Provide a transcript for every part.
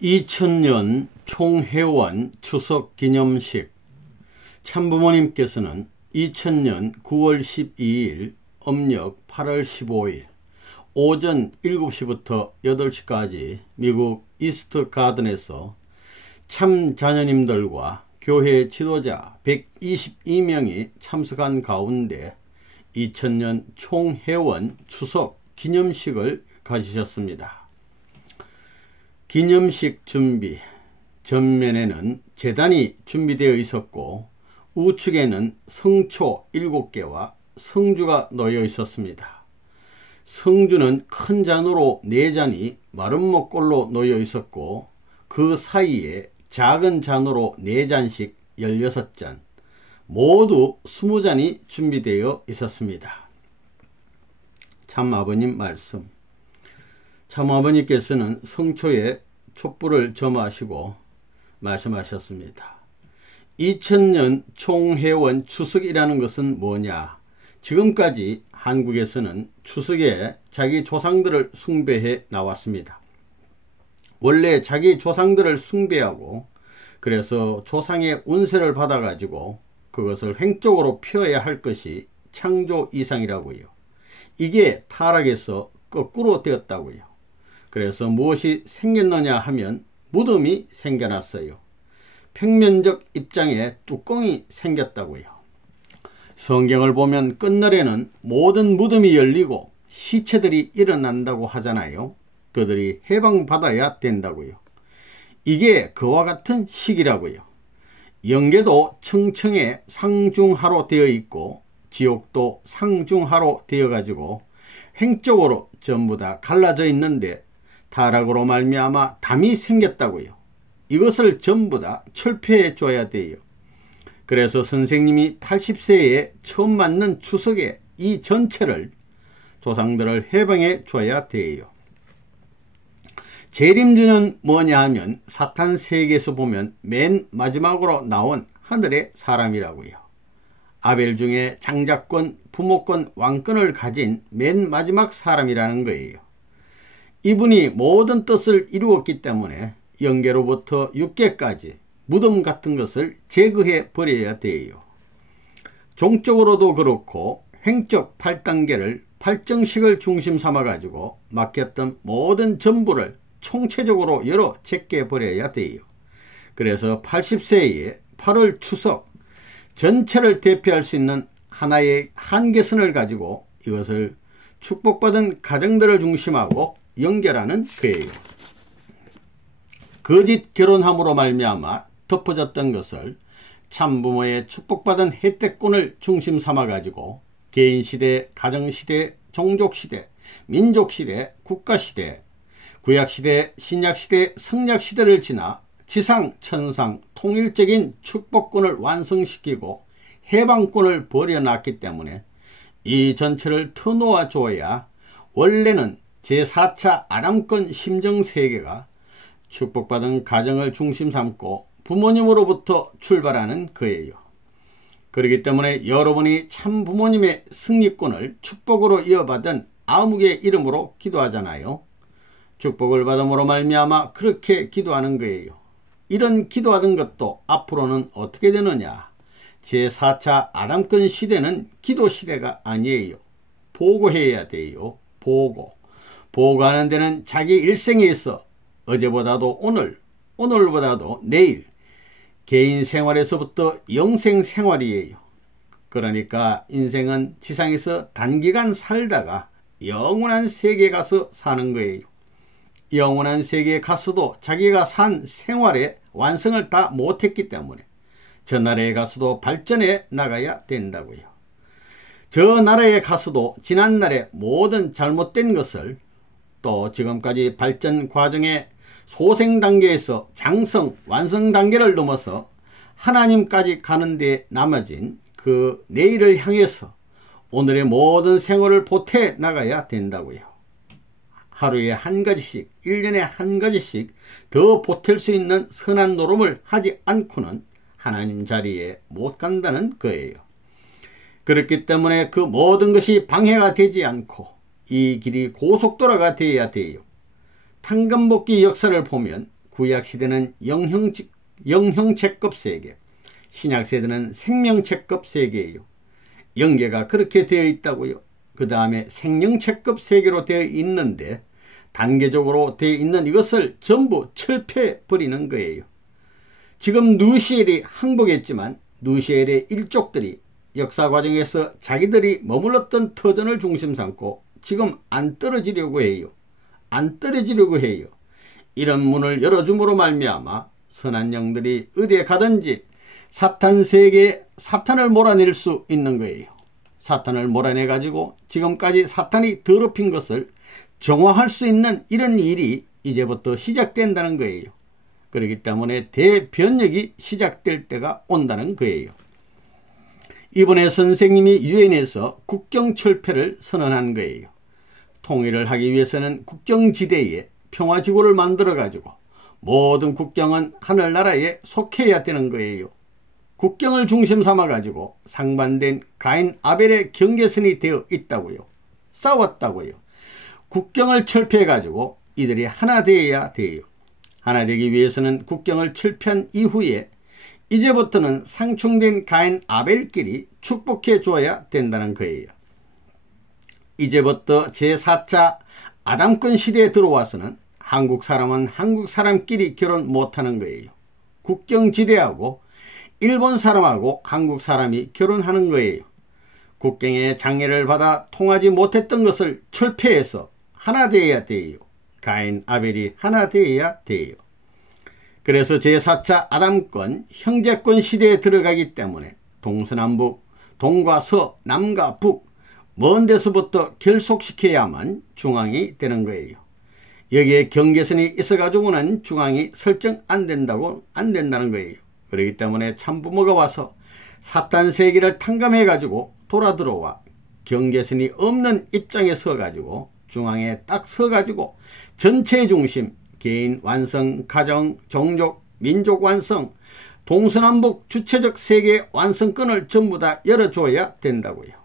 2000년 총회원 추석 기념식. 참부모님께서는 2000년 9월 12일 음력 8월 15일 오전 7시부터 8시까지 미국 이스트 가든에서 참자녀님들과 교회 지도자 122명이 참석한 가운데 2000년 총회원 추석 기념식을 가지셨습니다. 기념식 준비. 전면에는 제단이 준비되어 있었고 우측에는 성초 7개와 성주가 놓여 있었습니다. 성주는 큰 잔으로 4잔이 마름모꼴로 놓여 있었고 그 사이에 작은 잔으로 4잔씩 16잔, 모두 20잔이 준비되어 있었습니다. 참아버님 말씀. 참아버님께서는 성초에 촛불을 점하시고 말씀하셨습니다. 2000년 총회원 추석이라는 것은 뭐냐? 지금까지 한국에서는 추석에 자기 조상들을 숭배해 나왔습니다. 원래 자기 조상들을 숭배하고 그래서 조상의 운세를 받아 가지고 그것을 횡적으로 펴야 할 것이 창조 이상이라고요. 이게 타락해서 거꾸로 되었다고요. 그래서 무엇이 생겼느냐 하면 무덤이 생겨났어요. 평면적 입장에 뚜껑이 생겼다고요. 성경을 보면 끝날에는 모든 무덤이 열리고 시체들이 일어난다고 하잖아요. 그들이 해방받아야 된다고요. 이게 그와 같은 시기라고요. 영계도 청청에 상중하로 되어 있고 지옥도 상중하로 되어 가지고 횡적으로 전부 다 갈라져 있는데 타락으로 말미암아 담이 생겼다고요. 이것을 전부 다 철폐해 줘야 돼요. 그래서 선생님이 80세에 처음 맞는 추석에 이 전체를 조상들을 해방해 줘야 돼요. 재림주는 뭐냐 하면 사탄 세계에서 보면 맨 마지막으로 나온 하늘의 사람이라고요. 아벨 중에 장자권, 부모권, 왕권을 가진 맨 마지막 사람이라는 거예요. 이분이 모든 뜻을 이루었기 때문에 영계로부터 육계까지 무덤 같은 것을 제거해 버려야 돼요. 종적으로도 그렇고 횡적 8단계를 8정식을 중심 삼아 가지고 막혔던 모든 전부를 총체적으로 열어 제껴 버려야 돼요. 그래서 80세에 8월 추석 전체를 대표할 수 있는 하나의 한계선을 가지고 이것을 축복받은 가정들을 중심하고 연결하는 거예요. 거짓 결혼함으로 말미암아 덮어졌던 것을 참부모의 축복받은 혜택권을 중심 삼아 가지고 개인시대, 가정시대, 종족시대, 민족시대, 국가시대, 구약시대, 신약시대, 성약시대를 지나 지상, 천상, 통일적인 축복권을 완성시키고 해방권을 벌여놨기 때문에 이 전체를 터놓아 줘야 원래는 제4차 아담권 심정세계가 축복받은 가정을 중심 삼고 부모님으로부터 출발하는 거예요. 그렇기 때문에 여러분이 참 부모님의 승리권을 축복으로 이어받은 아무개 이름으로 기도하잖아요. 축복을 받음으로 말미암아 그렇게 기도하는 거예요. 이런 기도하던 것도 앞으로는 어떻게 되느냐? 제4차 아담권 시대는 기도 시대가 아니에요. 보고해야 돼요. 보고하는 데는 자기 일생에 있어 어제보다도 오늘, 오늘보다도 내일, 개인 생활에서부터 영생 생활이에요. 그러니까 인생은 지상에서 단기간 살다가 영원한 세계에 가서 사는 거예요. 영원한 세계에 가서도 자기가 산 생활의 완성을 다 못했기 때문에 저 나라에 가서도 발전해 나가야 된다고요. 저 나라에 가서도 지난날의 모든 잘못된 것을 또 지금까지 발전 과정의 소생 단계에서 장성, 완성 단계를 넘어서 하나님까지 가는데 남아진 그 내일을 향해서 오늘의 모든 생활을 보태 나가야 된다고요. 하루에 한 가지씩, 1년에 한 가지씩 더 보탤 수 있는 선한 노름을 하지 않고는 하나님 자리에 못 간다는 거예요. 그렇기 때문에 그 모든 것이 방해가 되지 않고 이 길이 고속도로가 되어야 돼요. 탕감복귀 역사를 보면 구약시대는 영형체급 세계, 신약세대는 생명체급 세계예요. 영계가 그렇게 되어 있다고요. 그 다음에 생명체급 세계로 되어 있는데 단계적으로 되어 있는 이것을 전부 철폐해버리는 거예요. 지금 누시엘이 항복했지만 누시엘의 일족들이 역사 과정에서 자기들이 머물렀던 터전을 중심 삼고 지금 안 떨어지려고 해요. 안 떨어지려고 해요. 이런 문을 열어줌으로 말미암아 선한 영들이 어디에 가든지 사탄 세계에 사탄을 몰아낼 수 있는 거예요. 사탄을 몰아내 가지고 지금까지 사탄이 더럽힌 것을 정화할 수 있는 이런 일이 이제부터 시작된다는 거예요. 그렇기 때문에 대변혁이 시작될 때가 온다는 거예요. 이번에 선생님이 유엔에서 국경철폐를 선언한 거예요. 통일을 하기 위해서는 국경지대에 평화지구를 만들어 가지고 모든 국경은 하늘나라에 속해야 되는 거예요. 국경을 중심 삼아 가지고 상반된 가인 아벨의 경계선이 되어 있다고요. 싸웠다고요. 국경을 철폐해 가지고 이들이 하나 되어야 돼요. 하나 되기 위해서는 국경을 철폐한 이후에 이제부터는 상충된 가인 아벨끼리 축복해 줘야 된다는 거예요. 이제부터 제4차 아담권 시대에 들어와서는 한국 사람은 한국 사람끼리 결혼 못하는 거예요. 국경지대하고 일본 사람하고 한국 사람이 결혼하는 거예요. 국경의 장애를 받아 통하지 못했던 것을 철폐해서 하나 되어야 돼요. 가인 아벨이 하나 되어야 돼요. 그래서 제4차 아담권 형제권 시대에 들어가기 때문에 동서남북, 동과 서, 남과 북 먼 데서부터 결속시켜야만 중앙이 되는 거예요. 여기에 경계선이 있어가지고는 중앙이 설정 안 된다는 거예요. 그렇기 때문에 참부모가 와서 사탄 세계를 탕감해가지고 돌아들어와 경계선이 없는 입장에 서가지고 중앙에 딱 서가지고 전체의 중심, 개인 완성, 가정, 종족, 민족 완성, 동서남북 주체적 세계의 완성권을 전부 다 열어줘야 된다고요.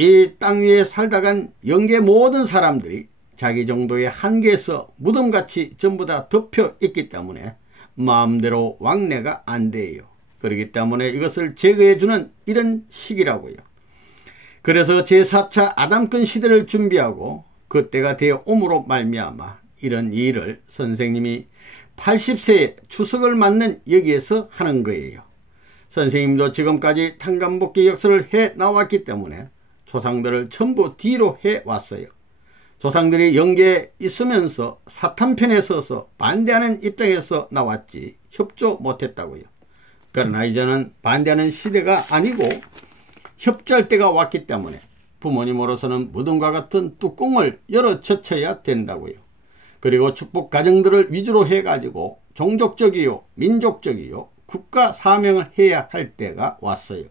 이 땅 위에 살다간 영계 모든 사람들이 자기 정도의 한계에서 무덤같이 전부 다 덮여 있기 때문에 마음대로 왕래가 안 돼요. 그렇기 때문에 이것을 제거해주는 이런 시기라고요. 그래서 제4차 아담권 시대를 준비하고 그때가 되어 옴으로 말미암아 이런 일을 선생님이 80세에 추석을 맞는 여기에서 하는 거예요. 선생님도 지금까지 탕감복귀 역사를 해 나왔기 때문에 조상들을 전부 뒤로 해 왔어요. 조상들이 영계에 있으면서 사탄 편에 서서 반대하는 입장에서 나왔지 협조 못했다고요. 그러나 이제는 반대하는 시대가 아니고 협조할 때가 왔기 때문에 부모님으로서는 무덤과 같은 뚜껑을 열어 젖혀야 된다고요. 그리고 축복 가정들을 위주로 해가지고 종족적이요 민족적이요 국가 사명을 해야 할 때가 왔어요.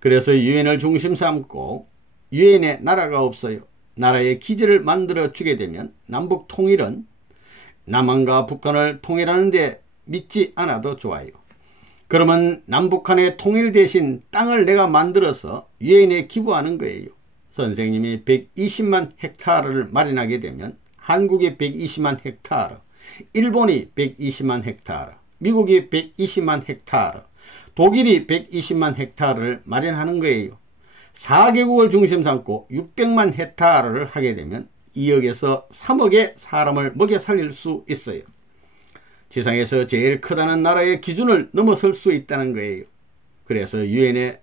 그래서 유엔을 중심 삼고 유엔에 나라가 없어요. 나라의 기지를 만들어 주게 되면 남북 통일은 남한과 북한을 통일하는 데 믿지 않아도 좋아요. 그러면 남북한의 통일 대신 땅을 내가 만들어서 유엔에 기부하는 거예요. 선생님이 120만 헥타르를 마련하게 되면 한국이 120만 헥타르, 일본이 120만 헥타르, 미국이 120만 헥타르, 독일이 120만 헥타르를 마련하는 거예요. 4개국을 중심 삼고 600만 헥타르를 하게 되면 2억에서 3억의 사람을 먹여 살릴 수 있어요. 지상에서 제일 크다는 나라의 기준을 넘어설 수 있다는 거예요. 그래서 유엔에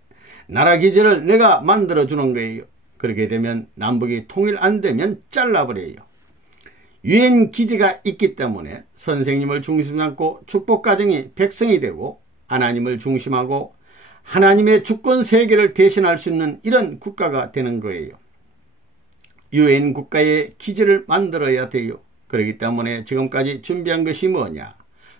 나라 기지를 내가 만들어 주는 거예요. 그렇게 되면 남북이 통일 안 되면 잘라버려요. 유엔 기지가 있기 때문에 선생님을 중심 삼고 축복가정이 백성이 되고 하나님을 중심하고 하나님의 주권 세계를 대신할 수 있는 이런 국가가 되는 거예요. 유엔 국가의 기지를 만들어야 돼요. 그렇기 때문에 지금까지 준비한 것이 뭐냐?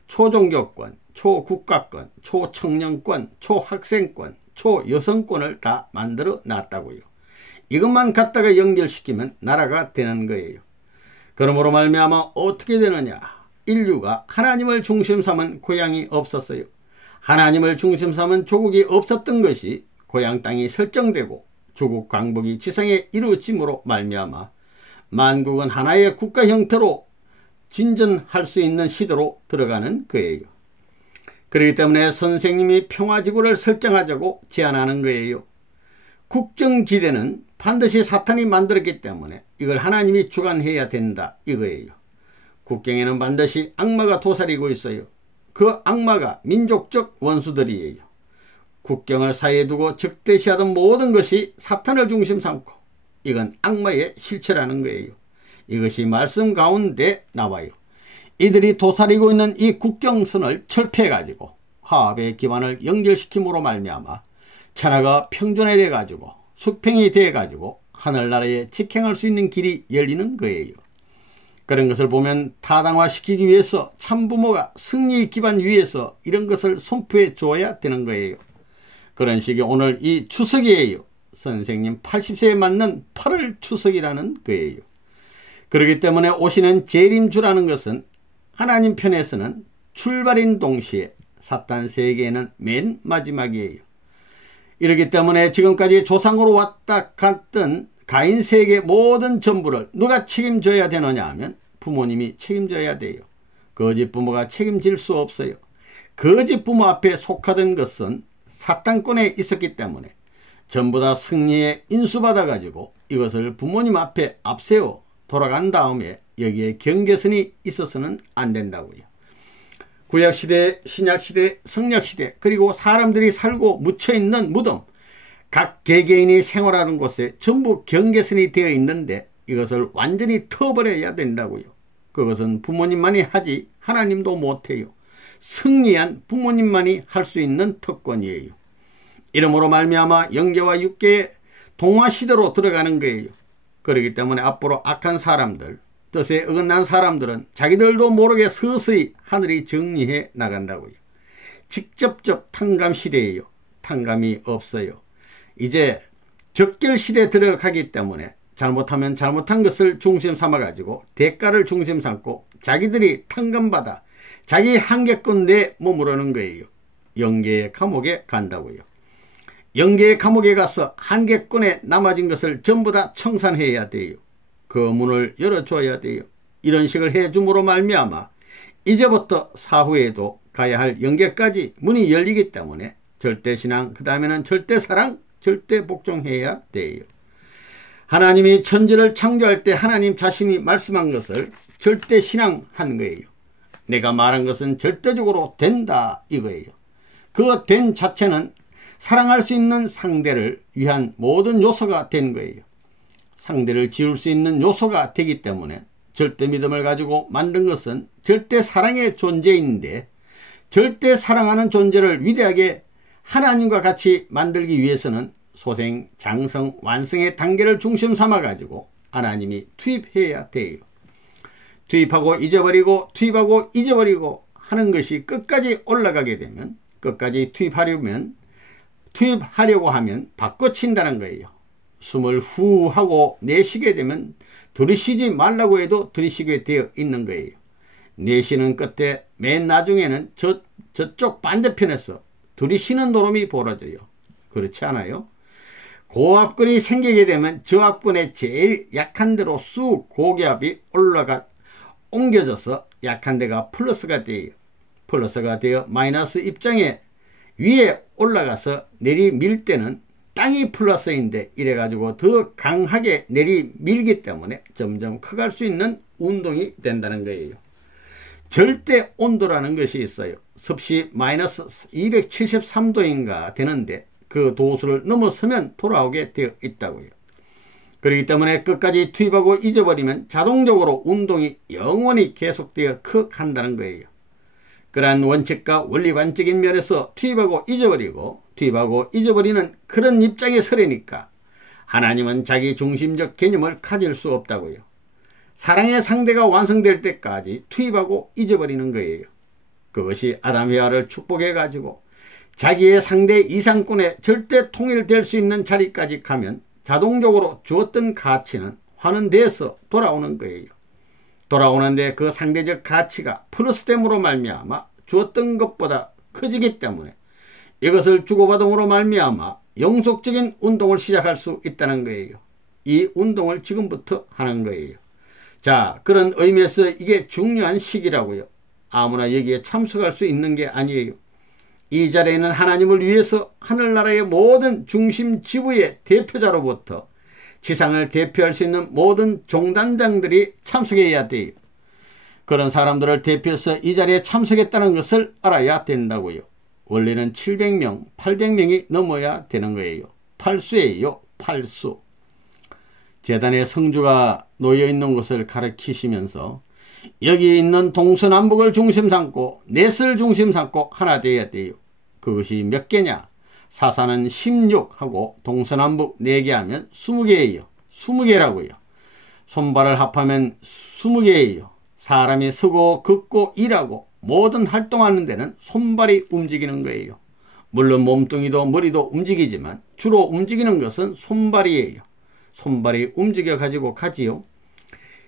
초종교권, 초국가권, 초청년권, 초학생권, 초여성권을 다 만들어 놨다고요. 이것만 갖다가 연결시키면 나라가 되는 거예요. 그러므로 말미암아 어떻게 되느냐? 인류가 하나님을 중심 삼은 고향이 없었어요. 하나님을 중심 삼은 조국이 없었던 것이 고향 땅이 설정되고 조국 광복이 지상에 이루어짐으로 말미암아 만국은 하나의 국가 형태로 진전할 수 있는 시대로 들어가는 거예요. 그렇기 때문에 선생님이 평화지구를 설정하자고 제안하는 거예요. 국정지대는 반드시 사탄이 만들었기 때문에 이걸 하나님이 주관해야 된다 이거예요. 국경에는 반드시 악마가 도사리고 있어요. 그 악마가 민족적 원수들이에요. 국경을 사이에 두고 적대시하던 모든 것이 사탄을 중심 삼고 이건 악마의 실체라는 거예요. 이것이 말씀 가운데 나와요. 이들이 도사리고 있는 이 국경선을 철폐해가지고 화합의 기반을 연결시킴으로 말미암아 천하가 평존해 가지고 수평이 돼 가지고 하늘나라에 직행할 수 있는 길이 열리는 거예요. 그런 것을 보면 타당화시키기 위해서 참부모가 승리 기반 위에서 이런 것을 선포해 줘야 되는 거예요. 그런 식의 오늘 이 추석이에요. 선생님 80세에 맞는 8월 추석이라는 거예요. 그렇기 때문에 오시는 재림주라는 것은 하나님 편에서는 출발인 동시에 사탄 세계에는 맨 마지막이에요. 이렇기 때문에 지금까지 조상으로 왔다 갔던 가인 세계 모든 전부를 누가 책임져야 되느냐 하면 부모님이 책임져야 돼요. 거짓 부모가 책임질 수 없어요. 거짓 부모 앞에 속하던 것은 사탄권에 있었기 때문에 전부 다 승리에 인수받아 가지고 이것을 부모님 앞에 앞세워 돌아간 다음에 여기에 경계선이 있어서는 안 된다고요. 구약시대, 신약시대, 성약시대 그리고 사람들이 살고 묻혀있는 무덤 각 개개인이 생활하는 곳에 전부 경계선이 되어 있는데 이것을 완전히 터버려야 된다고요. 그것은 부모님만이 하지 하나님도 못해요. 승리한 부모님만이 할 수 있는 특권이에요. 이러므로 말미암아 영계와 육계의 동화시대로 들어가는 거예요. 그렇기 때문에 앞으로 악한 사람들, 뜻에 어긋난 사람들은 자기들도 모르게 서서히 하늘이 정리해 나간다고요. 직접적 탕감 시대예요. 탕감이 없어요. 이제 적결 시대에 들어가기 때문에 잘못하면 잘못한 것을 중심 삼아 가지고 대가를 중심 삼고 자기들이 탕감받아 자기 한계권 내에 머무르는 거예요. 영계의 감옥에 간다고요. 영계의 감옥에 가서 한계권에 남아진 것을 전부 다 청산해야 돼요. 그 문을 열어줘야 돼요. 이런 식을 해줌으로 말미암아 이제부터 사후에도 가야 할 영계까지 문이 열리기 때문에 절대신앙, 그 다음에는 절대사랑, 절대복종해야 돼요. 하나님이 천지를 창조할 때 하나님 자신이 말씀한 것을 절대신앙한 거예요. 내가 말한 것은 절대적으로 된다 이거예요. 그 된 자체는 사랑할 수 있는 상대를 위한 모든 요소가 된 거예요. 상대를 지울 수 있는 요소가 되기 때문에 절대 믿음을 가지고 만든 것은 절대 사랑의 존재인데 절대 사랑하는 존재를 위대하게 하나님과 같이 만들기 위해서는 소생, 장성, 완성의 단계를 중심 삼아 가지고 하나님이 투입해야 돼요. 투입하고 잊어버리고 투입하고 잊어버리고 하는 것이 끝까지 올라가게 되면 끝까지 투입하려고 하면 바꿔친다는 거예요. 숨을 후 하고 내쉬게 되면 들이쉬지 말라고 해도 들이쉬게 되어 있는 거예요. 내쉬는 끝에 맨 나중에는 저쪽 반대편에서 들이쉬는 노름이 벌어져요. 그렇지 않아요? 고압근이 생기게 되면 저압근의 제일 약한 데로 쑥 고기압이 옮겨져서 약한 데가 플러스가 돼요. 플러스가 되어 마이너스 입장에 위에 올라가서 내리밀 때는 땅이 플러스인데 이래가지고 더 강하게 내리밀기 때문에 점점 커갈 수 있는 운동이 된다는 거예요. 절대 온도라는 것이 있어요. 습시 마이너스 273도인가 되는데 그 도수를 넘어서면 돌아오게 되어 있다고요. 그렇기 때문에 끝까지 투입하고 잊어버리면 자동적으로 운동이 영원히 계속되어 간다는 거예요. 그러한 원칙과 원리관적인 면에서 투입하고 잊어버리는 그런 입장에 서려니까 하나님은 자기 중심적 개념을 가질 수 없다고요. 사랑의 상대가 완성될 때까지 투입하고 잊어버리는 거예요. 그것이 아담 헤아를 축복해 가지고 자기의 상대 이상권에 절대 통일될 수 있는 자리까지 가면 자동적으로 주었던 가치는 환원돼서 돌아오는 거예요. 돌아오는데 그 상대적 가치가 플러스됨으로 말미암아 주었던 것보다 커지기 때문에 이것을 주고받음으로 말미암아 영속적인 운동을 시작할 수 있다는 거예요. 이 운동을 지금부터 하는 거예요. 자, 그런 의미에서 이게 중요한 시기라고요. 아무나 여기에 참석할 수 있는 게 아니에요. 이 자리에는 하나님을 위해서 하늘나라의 모든 중심 지부의 대표자로부터 지상을 대표할 수 있는 모든 종단장들이 참석해야 돼요. 그런 사람들을 대표해서 이 자리에 참석했다는 것을 알아야 된다고요. 원래는 700명, 800명이 넘어야 되는 거예요. 팔수예요. 팔수. 제단에 성주가 놓여있는 곳을 가르치시면서 여기 있는 동서남북을 중심 삼고 넷을 중심 삼고 하나 되어야 돼요. 그것이 몇 개냐? 사사는 16하고 동서남북 4개 하면 20개예요. 20개라고요. 손발을 합하면 20개예요. 사람이 서고 걷고 일하고 모든 활동하는 데는 손발이 움직이는 거예요. 물론 몸뚱이도 머리도 움직이지만 주로 움직이는 것은 손발이에요. 손발이 움직여 가지고 가지요.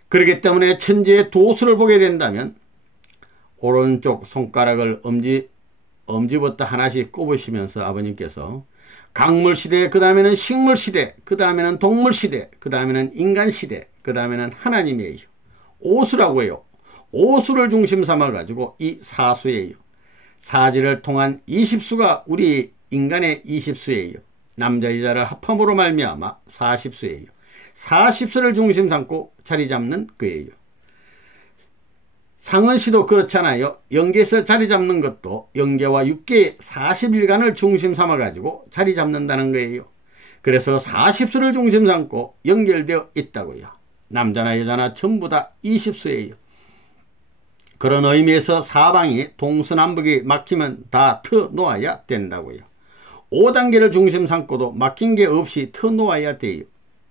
그렇기 때문에 천지의 도수를 보게 된다면 오른쪽 손가락을 엄지부터 하나씩 꼽으시면서 아버님께서 강물시대, 그 다음에는 식물시대, 그 다음에는 동물시대, 그 다음에는 인간시대, 그 다음에는 하나님이에요. 오수라고 해요. 오수를 중심 삼아 가지고 이 사수예요. 사지를 통한 20수가 우리 인간의 20수예요. 남자 여자를 합함으로 말미암아 40수예요. 40수를 중심 삼고 자리 잡는 거예요. 상은시도 그렇잖아요. 영계에서 자리 잡는 것도 영계와 육계의 40일간을 중심 삼아 가지고 자리 잡는다는 거예요. 그래서 40수를 중심 삼고 연결되어 있다고요. 남자나 여자나 전부 다 20수예요. 그런 의미에서 사방이 동서남북이 막히면 다 터놓아야 된다고요. 5단계를 중심 삼고도 막힌 게 없이 터놓아야 돼요.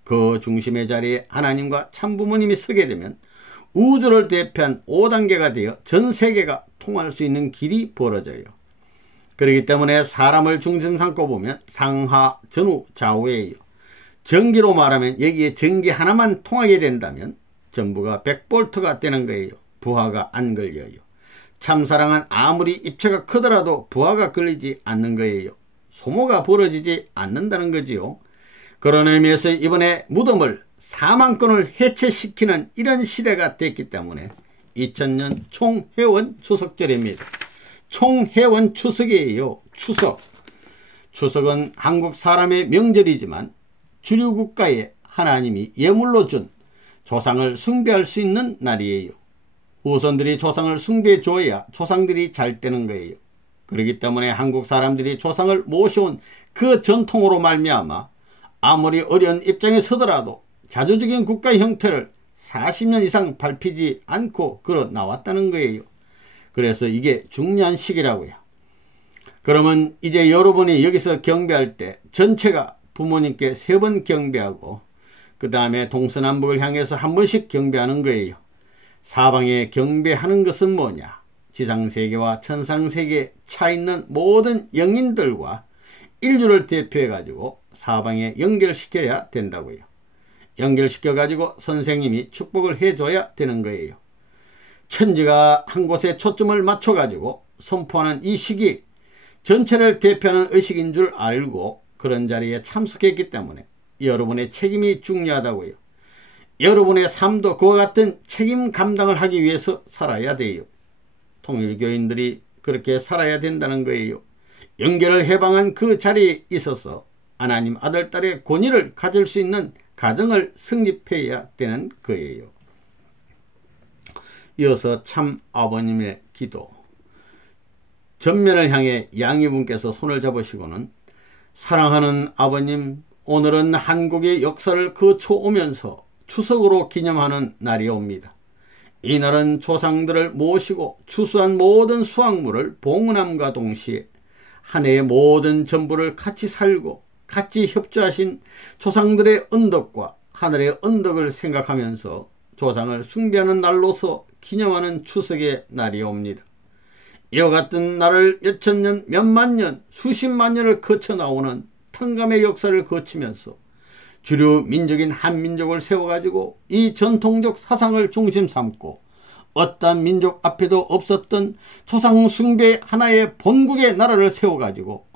그 중심의 자리에 하나님과 참부모님이 서게 되면 우주를 대표한 5단계가 되어 전 세계가 통할 수 있는 길이 벌어져요. 그렇기 때문에 사람을 중심 삼고 보면 상하, 전후, 좌우예요. 전기로 말하면 여기에 전기 하나만 통하게 된다면 전부가 100볼트가 되는 거예요. 부하가 안 걸려요. 참사랑은 아무리 입체가 크더라도 부하가 걸리지 않는 거예요. 소모가 벌어지지 않는다는 거지요. 그런 의미에서 이번에 무덤을 4만 건을 해체시키는 이런 시대가 됐기 때문에 2000년 총회원 추석절입니다. 총회원 추석이에요. 추석. 추석은 한국 사람의 명절이지만 주류국가에 하나님이 예물로 준 조상을 숭배할 수 있는 날이에요. 후손들이 조상을 숭배해 줘야 조상들이 잘 되는 거예요. 그렇기 때문에 한국 사람들이 조상을 모셔온 그 전통으로 말미암아 아무리 어려운 입장에 서더라도 자주적인 국가 형태를 40년 이상 밟히지 않고 걸어 나왔다는 거예요. 그래서 이게 중요한 시기라고요. 그러면 이제 여러분이 여기서 경배할 때 전체가 부모님께 3번 경배하고 그 다음에 동서남북을 향해서 한 번씩 경배하는 거예요. 사방에 경배하는 것은 뭐냐? 지상세계와 천상세계에 차있는 모든 영인들과 인류를 대표해 가지고 사방에 연결시켜야 된다고요. 연결시켜 가지고 선생님이 축복을 해줘야 되는 거예요. 천지가 한 곳에 초점을 맞춰 가지고 선포하는 이 시기 전체를 대표하는 의식인 줄 알고 그런 자리에 참석했기 때문에 여러분의 책임이 중요하다고요. 여러분의 삶도 그와 같은 책임 감당을 하기 위해서 살아야 돼요. 통일교인들이 그렇게 살아야 된다는 거예요. 연결을 해방한 그 자리에 있어서 하나님 아들, 딸의 권위를 가질 수 있는 가정을 성립해야 되는 거예요. 이어서 참 아버님의 기도. 전면을 향해 양이분께서 손을 잡으시고는 사랑하는 아버님, 오늘은 한국의 역사를 거쳐오면서 추석으로 기념하는 날이 옵니다. 이날은 조상들을 모시고 추수한 모든 수확물을 봉헌함과 동시에 한 해의 모든 전부를 같이 살고 같이 협조하신 조상들의 언덕과 하늘의 언덕을 생각하면서 조상을 숭배하는 날로서 기념하는 추석의 날이 옵니다. 이와 같은 날을 몇천 년, 몇만 년, 수십만 년을 거쳐 나오는 탕감의 역사를 거치면서 주류 민족인 한민족을 세워가지고 이 전통적 사상을 중심 삼고 어떠한 민족 앞에도 없었던 조상 숭배 하나의 본국의 나라를 세워가지고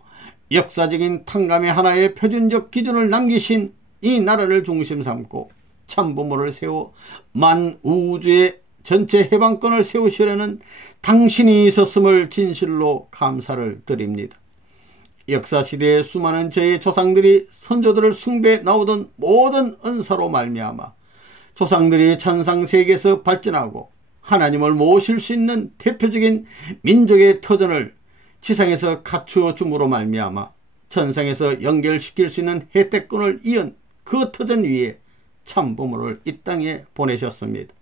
역사적인 탕감의 하나의 표준적 기준을 남기신 이 나라를 중심 삼고 참부모를 세워 만우주의 전체 해방권을 세우시려는 당신이 있었음을 진실로 감사를 드립니다. 역사시대의 수많은 저희 조상들이 선조들을 숭배해 나오던 모든 은사로 말미암아 조상들이 천상세계에서 발전하고 하나님을 모실 수 있는 대표적인 민족의 터전을 지상에서 갖추어 줌으로 말미암아 천상에서 연결시킬 수 있는 혜택권을 이은 그 터전 위에 참부모를 이 땅에 보내셨습니다.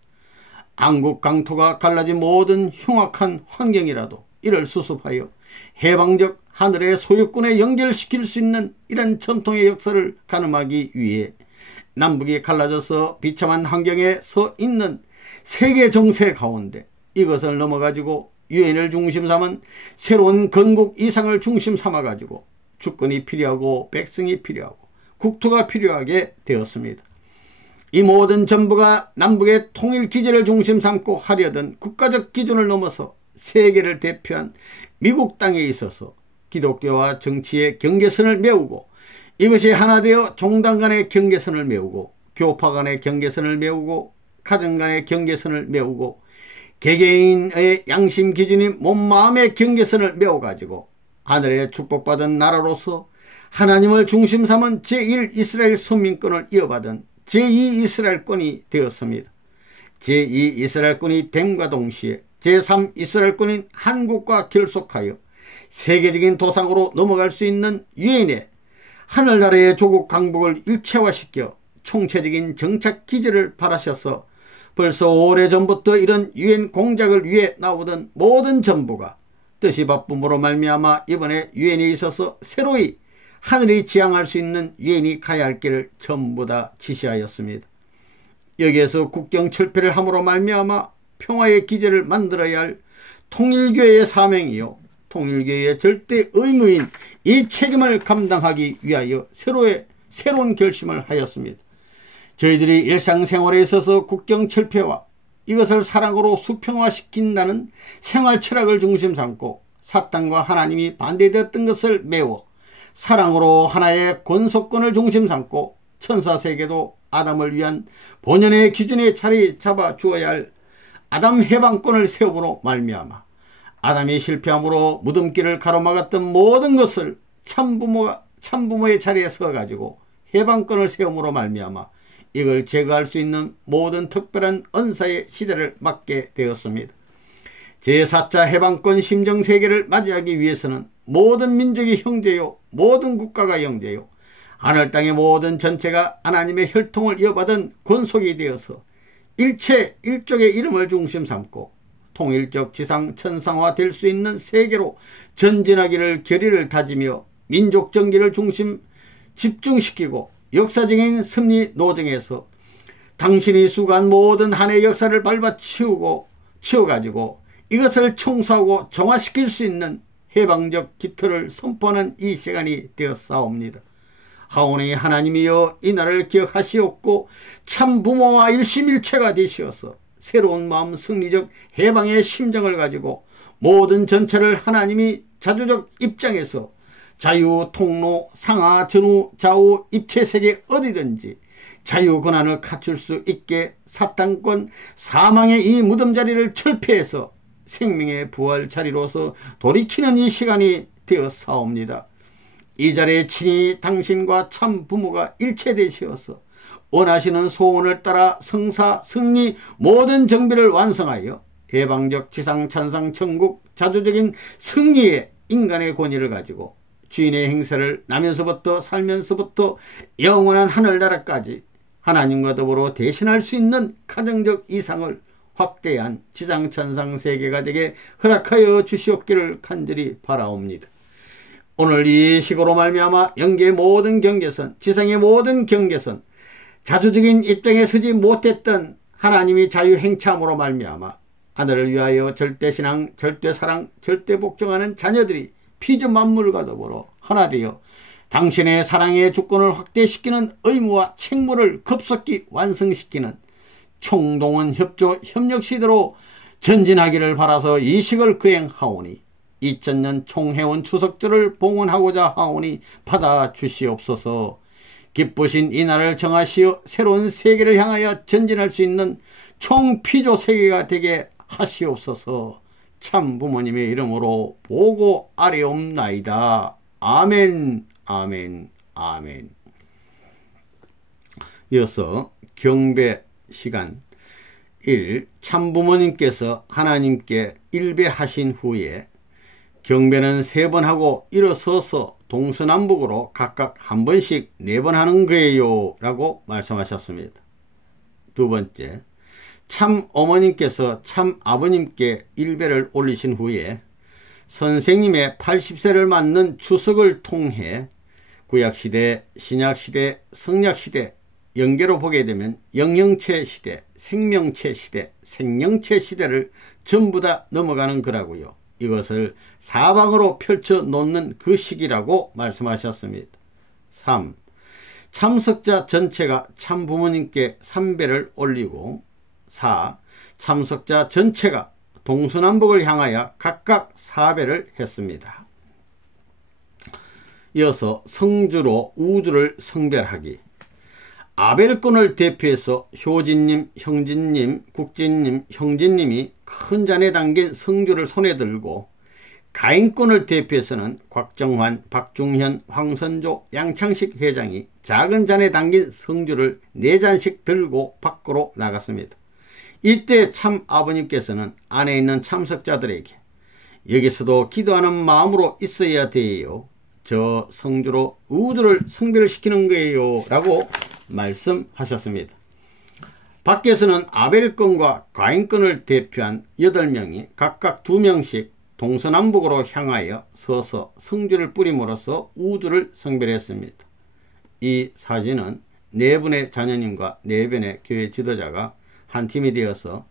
안국 강토가 갈라진 모든 흉악한 환경이라도 이를 수습하여 해방적 하늘의 소유권에 연결시킬 수 있는 이런 전통의 역사를 가늠하기 위해 남북이 갈라져서 비참한 환경에 서 있는 세계 정세 가운데 이것을 넘어가지고 유엔을 중심 삼은 새로운 건국 이상을 중심 삼아가지고 주권이 필요하고 백성이 필요하고 국토가 필요하게 되었습니다. 이 모든 전부가 남북의 통일 기제를 중심 삼고 하려던 국가적 기준을 넘어서 세계를 대표한 미국 땅에 있어서 기독교와 정치의 경계선을 메우고 이것이 하나 되어 종당 간의 경계선을 메우고 교파 간의 경계선을 메우고 가정 간의 경계선을 메우고 개개인의 양심 기준인 몸 마음의 경계선을 메워가지고 하늘의 축복받은 나라로서 하나님을 중심 삼은 제1 이스라엘 선민권을 이어받은 제2 이스라엘권이 되었습니다. 제2 이스라엘권이 됨과 동시에 제3 이스라엘권인 한국과 결속하여 세계적인 도상으로 넘어갈 수 있는 유엔에 하늘나라의 조국 강국을 일체화시켜 총체적인 정착 기제를 바라셔서 벌써 오래전부터 이런 유엔 공작을 위해 나오던 모든 전부가 뜻이 바쁨으로 말미암아 이번에 유엔에 있어서 새로이 하늘이 지향할 수 있는 유엔이 가야 할 길을 전부 다 지시하였습니다. 여기에서 국경 철폐를 함으로 말미암아 평화의 기제를 만들어야 할 통일교회의 사명이요 통일교회의 절대 의무인 이 책임을 감당하기 위하여 새로운 결심을 하였습니다. 저희들이 일상생활에 있어서 국경 철폐와 이것을 사랑으로 수평화시킨다는 생활 철학을 중심 삼고 사탄과 하나님이 반대되었던 것을 메워 사랑으로 하나의 권속권을 중심 삼고 천사세계도 아담을 위한 본연의 기준에 자리 잡아 주어야 할 아담 해방권을 세움으로 말미암아 아담이 실패함으로 무덤길을 가로막았던 모든 것을 참부모의 자리에 서가지고 해방권을 세움으로 말미암아 이걸 제거할 수 있는 모든 특별한 은사의 시대를 맞게 되었습니다. 제4차 해방권 심정세계를 맞이하기 위해서는 모든 민족이 형제요 모든 국가가 형제요 하늘 땅의 모든 전체가 하나님의 혈통을 이어받은 권속이 되어서 일체 일족의 이름을 중심 삼고 통일적 지상 천상화 될 수 있는 세계로 전진하기를 결의를 다지며 민족 정기를 중심 집중시키고 역사적인 승리 노정에서 당신이 수고한 모든 한 해의 역사를 밟아 치워가지고 이것을 청소하고 정화시킬 수 있는 해방적 기틀을 선포하는 이 시간이 되었사옵니다. 하오니 하나님이여 이 날을 기억하시옵고 참 부모와 일심일체가 되시어서 새로운 마음 승리적 해방의 심정을 가지고 모든 전체를 하나님이 자주적 입장에서 자유, 통로, 상하, 전후, 좌우, 입체세계 어디든지 자유 권한을 갖출 수 있게 사탄권 사망의 이 무덤자리를 철폐해서 생명의 부활 자리로서 돌이키는 이 시간이 되었사옵니다. 이 자리에 친히 당신과 참 부모가 일체되시어서 원하시는 소원을 따라 성사, 승리 모든 정비를 완성하여 해방적 지상 천상 천국 자주적인 승리의 인간의 권위를 가지고 주인의 행세를 나면서부터 살면서부터 영원한 하늘나라까지 하나님과 더불어 대신할 수 있는 가정적 이상을 확대한 지상천상 세계가 되게 허락하여 주시옵기를 간절히 바라옵니다. 오늘 이 시고로 말미암아 영계의 모든 경계선, 지상의 모든 경계선, 자주적인 입장에 서지 못했던 하나님이 자유행참으로 말미암아 하늘을 위하여 절대신앙, 절대사랑, 절대복종하는 자녀들이 피조 만물과 더불어 하나 되어 당신의 사랑의 주권을 확대시키는 의무와 책무를 급속히 완성시키는 총동원 협조 협력 시대로 전진하기를 바라서 이식을 거행하오니 2000년 총회원 추석절을 봉헌하고자 하오니 받아주시옵소서. 기쁘신 이 날을 정하시어 새로운 세계를 향하여 전진할 수 있는 총피조 세계가 되게 하시옵소서. 참 부모님의 이름으로 보고 아뢰옵나이다. 아멘, 아멘, 아멘. 이어서 경배 시간 1. 참부모님께서 하나님께 일배하신 후에 경배는 3번 하고 일어서서 동서남북으로 각각 한 번씩 4번 하는 거예요 라고 말씀하셨습니다. 2번째, 참 어머님께서 참 아버님께 일배를 올리신 후에 선생님의 80세를 맞는 추석을 통해 구약시대, 신약시대, 성약시대 연계로 보게 되면 영영체 시대, 생명체 시대, 생명체 시대를 전부 다 넘어가는 거라고요. 이것을 사방으로 펼쳐 놓는 그 시기라고 말씀하셨습니다. 3. 참석자 전체가 참부모님께 삼배를 올리고 4. 참석자 전체가 동서남북을 향하여 각각 4배를 했습니다. 이어서 성주로 우주를 성별하기. 아벨권을 대표해서 효진님, 형진님, 국진님, 형진님이 큰 잔에 담긴 성주를 손에 들고, 가인권을 대표해서는 곽정환, 박중현, 황선조, 양창식 회장이 작은 잔에 담긴 성주를 4잔씩 들고 밖으로 나갔습니다. 이때 참 아버님께서는 안에 있는 참석자들에게 여기서도 기도하는 마음으로 있어야 돼요. 저 성주로 우주를 성별시키는 거예요 라고 말씀하셨습니다. 밖에서는 아벨권과 가인권을 대표한 8명이 각각 2명씩 동서남북으로 향하여 서서 성주를 뿌림으로써 우주를 성별했습니다. 이 사진은 4분의 자녀님과 4분의 교회 지도자가 한 팀이 되어서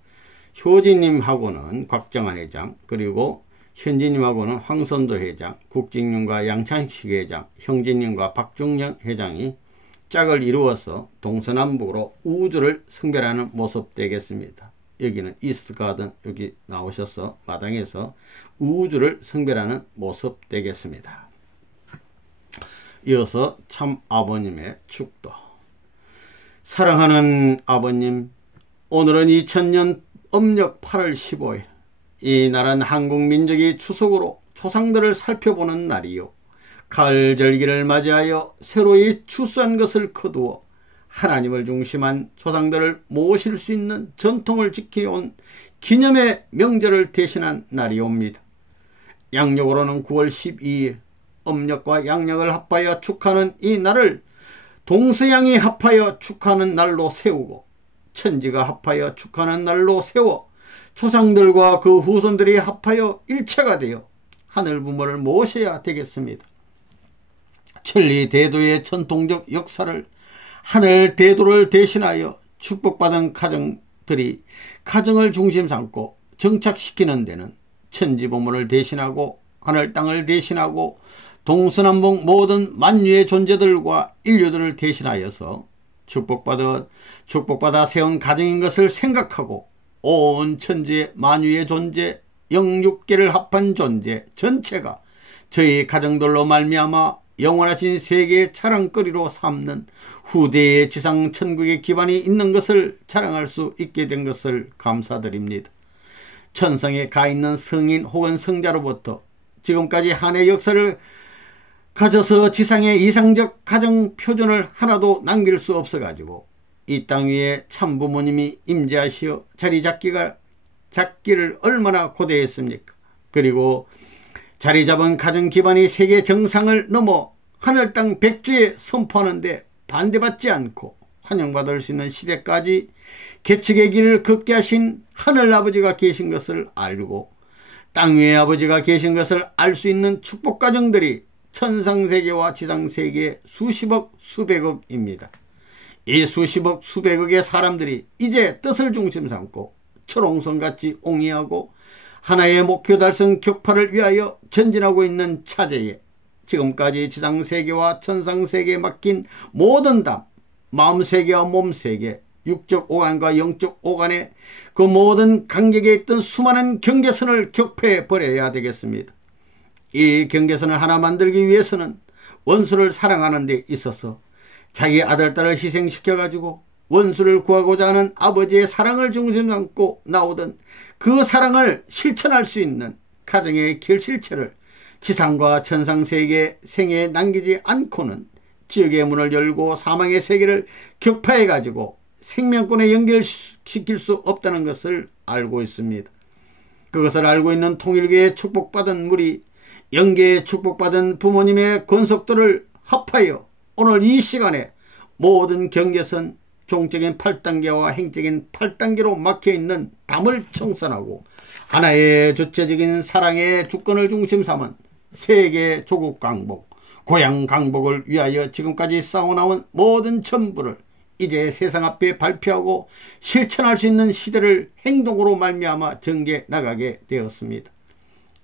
효진님하고는 곽정환 회장, 그리고 현진님하고는 황선도 회장, 국진님과 양창식 회장, 형진님과 박중영 회장이 짝을 이루어서 동서남북으로 우주를 성별하는 모습 되겠습니다. 여기는 이스트 가든 여기 나오셔서 마당에서 우주를 성별하는 모습 되겠습니다. 이어서 참 아버님의 축도. 사랑하는 아버님, 오늘은 2000년 음력 8월 15일 이 날은 한국민족이 추석으로 조상들을 살펴보는 날이요, 가을 절기를 맞이하여 새로이 추수한 것을 거두어 하나님을 중심한 조상들을 모실 수 있는 전통을 지켜온 기념의 명절을 대신한 날이옵니다. 양력으로는 9월 12일 음력과 양력을 합하여 축하는 이 날을 동서양이 합하여 축하는 날로 세우고 천지가 합하여 축하는 날로 세워 조상들과 그 후손들이 합하여 일체가 되어 하늘 부모를 모셔야 되겠습니다. 천리 대도의 전통적 역사를 하늘 대도를 대신하여 축복받은 가정들이 가정을 중심 삼고 정착시키는 데는 천지 부모를 대신하고 하늘 땅을 대신하고 동서남북 모든 만유의 존재들과 인류들을 대신하여서 축복받아 세운 가정인 것을 생각하고 온 천지의 만유의 존재, 영육계를 합한 존재 전체가 저희 가정들로 말미암아 영원하신 세계의 자랑거리로 삼는 후대의 지상 천국의 기반이 있는 것을 자랑할 수 있게 된 것을 감사드립니다. 천상에 가 있는 성인 혹은 성자로부터 지금까지 한 해 역사를 가져서 지상의 이상적 가정 표준을 하나도 남길 수 없어가지고 이 땅 위에 참부모님이 임재하시어 자리 잡기를 얼마나 고대했습니까? 그리고 자리 잡은 가정 기반이 세계 정상을 넘어 하늘 땅 백주에 선포하는데 반대받지 않고 환영받을 수 있는 시대까지 개척의 길을 걷게 하신 하늘 아버지가 계신 것을 알고 땅 위에 아버지가 계신 것을 알 수 있는 축복 가정들이 천상세계와 지상세계 수십억 수백억입니다. 이 수십억 수백억의 사람들이 이제 뜻을 중심 삼고 철옹성같이 옹이하고 하나의 목표 달성 격파를 위하여 전진하고 있는 차제에 지금까지 지상세계와 천상세계에 맡긴 모든 담, 마음세계와 몸세계, 육적 오간과 영적 오간의 그 모든 간격에 있던 수많은 경계선을 격파해 버려야 되겠습니다. 이 경계선을 하나 만들기 위해서는 원수를 사랑하는 데 있어서 자기 아들, 딸을 희생시켜가지고 원수를 구하고자 하는 아버지의 사랑을 중심 삼고 나오던 그 사랑을 실천할 수 있는 가정의 결실체를 지상과 천상세계 생에 남기지 않고는 지옥의 문을 열고 사망의 세계를 격파해가지고 생명권에 연결시킬 수 없다는 것을 알고 있습니다. 그것을 알고 있는 통일교의 축복받은 무리, 영계의 축복받은 부모님의 권속도를 합하여 오늘 이 시간에 모든 경계선, 종적인 8단계와 행적인 8단계로 막혀있는 담을 청산하고 하나의 주체적인 사랑의 주권을 중심 삼은 세계 조국 강복, 고향 강복을 위하여 지금까지 싸워나온 모든 전부를 이제 세상 앞에 발표하고 실천할 수 있는 시대를 행동으로 말미암아 전개 나가게 되었습니다.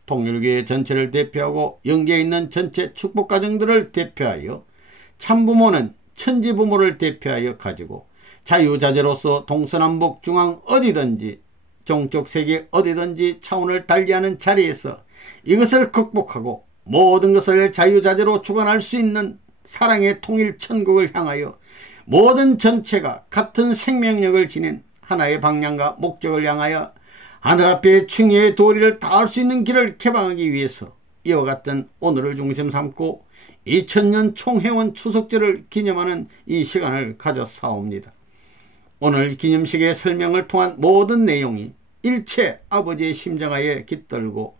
통일교회 전체를 대표하고 영계에 있는 전체 축복가정들을 대표하여 참부모는 천지부모를 대표하여 가지고 자유자재로서 동서남북 중앙 어디든지 종족 세계 어디든지 차원을 달리하는 자리에서 이것을 극복하고 모든 것을 자유자재로 주관할 수 있는 사랑의 통일 천국을 향하여 모든 전체가 같은 생명력을 지닌 하나의 방향과 목적을 향하여 하늘 앞에 충의의 도리를 다할 수 있는 길을 개방하기 위해서 이와 같은 오늘을 중심 삼고 2000년 총회원 추석절을 기념하는 이 시간을 가졌사옵니다. 오늘 기념식의 설명을 통한 모든 내용이 일체 아버지의 심장하에 깃들고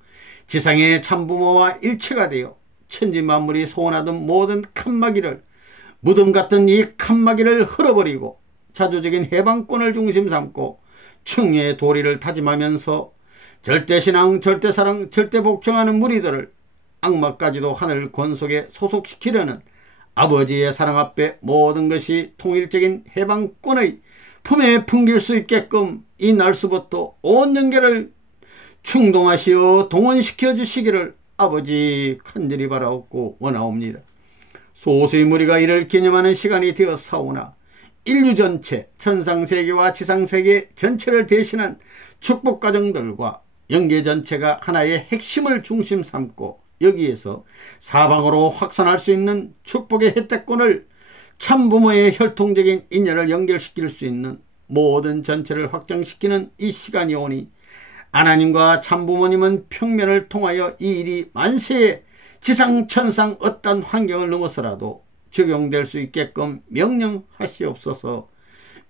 지상의 참부모와 일체가 되어 천지만물이 소원하던 모든 칸막이를 무덤 같은 이 칸막이를 흘러버리고 자주적인 해방권을 중심 삼고 충의의 도리를 다짐하면서 절대신앙, 절대사랑, 절대복종하는 무리들을 악마까지도 하늘 권속에 소속시키려는 아버지의 사랑 앞에 모든 것이 통일적인 해방권의 품에 풍길 수 있게끔 이 날수부터 온 영계를 충동하시어 동원시켜 주시기를 아버지 간절히 바라옵고 원하옵니다. 소수의 무리가 이를 기념하는 시간이 되었사오나 인류 전체, 천상세계와 지상세계 전체를 대신한 축복가정들과 영계 전체가 하나의 핵심을 중심 삼고 여기에서 사방으로 확산할 수 있는 축복의 혜택권을 참부모의 혈통적인 인연을 연결시킬 수 있는 모든 전체를 확정시키는 이 시간이 오니 하나님과 참부모님은 평면을 통하여 이 일이 만세에 지상 천상 어떤 환경을 넘어서라도 적용될 수 있게끔 명령하시옵소서.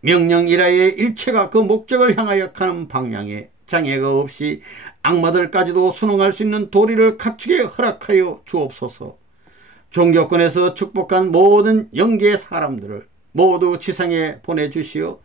명령이라의 일체가 그 목적을 향하여 가는 방향에 장애가 없이 악마들까지도 순응할 수 있는 도리를 갖추게 허락하여 주옵소서. 종교권에서 축복한 모든 영계의 사람들을 모두 지상에 보내주시어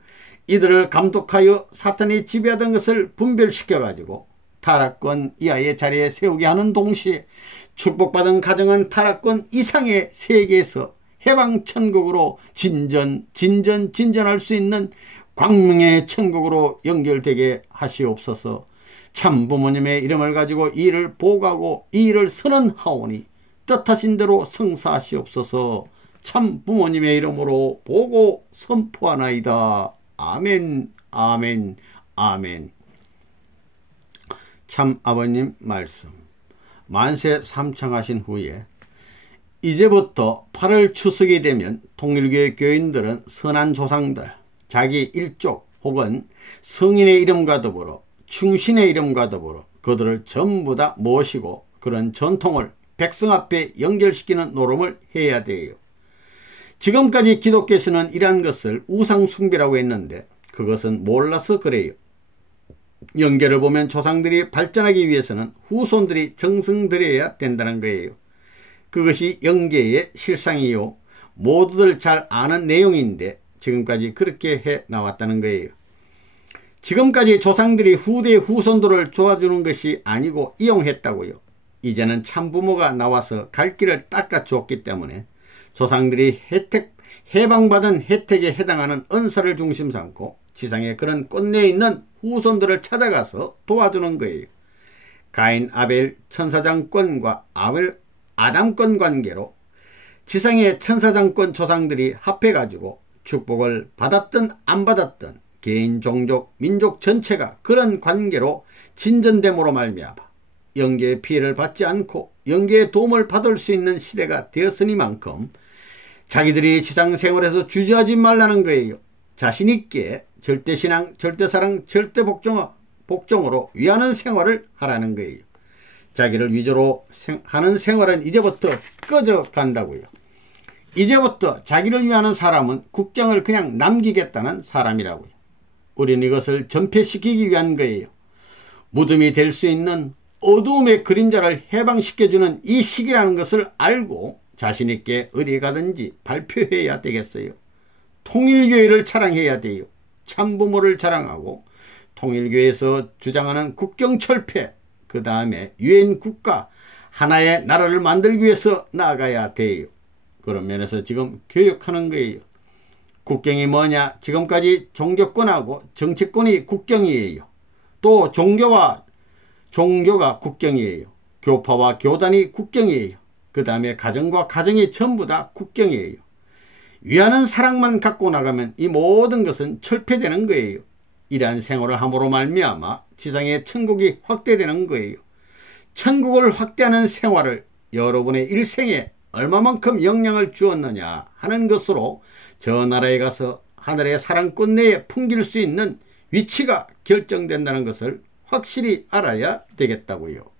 이들을 감독하여 사탄이 지배하던 것을 분별시켜 가지고 타락권 이하의 자리에 세우게 하는 동시에 축복받은 가정은 타락권 이상의 세계에서 해방천국으로 진전할 수 있는 광명의 천국으로 연결되게 하시옵소서. 참부모님의 이름을 가지고 이 일을 보고하고 이 일을 선언하오니 뜻하신 대로 성사하시옵소서. 참부모님의 이름으로 보고 선포하나이다. 아멘, 아멘, 아멘. 참 아버님 말씀 만세 삼창하신 후에 이제부터 8월 추석이 되면 통일교회 교인들은 선한 조상들, 자기 일족 혹은 성인의 이름과 더불어 충신의 이름과 더불어 그들을 전부 다 모시고 그런 전통을 백성 앞에 연결시키는 노름을 해야 돼요. 지금까지 기독교에서는 이러한 것을 우상숭배라고 했는데 그것은 몰라서 그래요. 연계를 보면 조상들이 발전하기 위해서는 후손들이 정성들여야 된다는 거예요. 그것이 영계의 실상이요 모두들 잘 아는 내용인데 지금까지 그렇게 해 나왔다는 거예요. 지금까지 조상들이 후대 후손들을 도와주는 것이 아니고 이용했다고요. 이제는 참부모가 나와서 갈 길을 닦아주었기 때문에 조상들이 해방받은 혜택에 해당하는恩사를 중심 삼고 지상에 그런 꼰대에 있는 후손들을 찾아가서 도와주는 거예요. 가인 아벨 천사장권과 아담권 관계로 지상의 천사장권 조상들이 합해가지고 축복을 받았든 안 받았든 개인, 종족, 민족 전체가 그런 관계로 진전됨으로 말미암아 영계의 피해를 받지 않고 영계의 도움을 받을 수 있는 시대가 되었으니만큼 자기들이 지상생활에서 주저하지 말라는 거예요. 자신있게 절대신앙, 절대사랑, 절대복종으로 위하는 생활을 하라는 거예요. 자기를 위주로 하는 생활은 이제부터 꺼져 간다고요. 이제부터 자기를 위하는 사람은 국경을 그냥 남기겠다는 사람이라고요. 우리는 이것을 전폐시키기 위한 거예요. 무덤이 될 수 있는 어두움의 그림자를 해방시켜주는 이 시기라는 것을 알고 자신있게 어디 가든지 발표해야 되겠어요. 통일교회를 자랑해야 돼요. 참부모를 자랑하고 통일교회에서 주장하는 국경철폐, 그 다음에 유엔 국가, 하나의 나라를 만들기 위해서 나아가야 돼요. 그런 면에서 지금 교육하는 거예요. 국경이 뭐냐? 지금까지 종교권하고 정치권이 국경이에요. 또 종교가 국경이에요. 교파와 교단이 국경이에요. 그 다음에 가정과 가정이 전부 다 국경이에요. 위하는 사랑만 갖고 나가면 이 모든 것은 철폐되는 거예요. 이러한 생활을 함으로 말미암아 지상의 천국이 확대되는 거예요. 천국을 확대하는 생활을 여러분의 일생에 얼마만큼 영향을 주었느냐 하는 것으로 저 나라에 가서 하늘의 사랑꽃 내에 풍길 수 있는 위치가 결정된다는 것을 확실히 알아야 되겠다고요.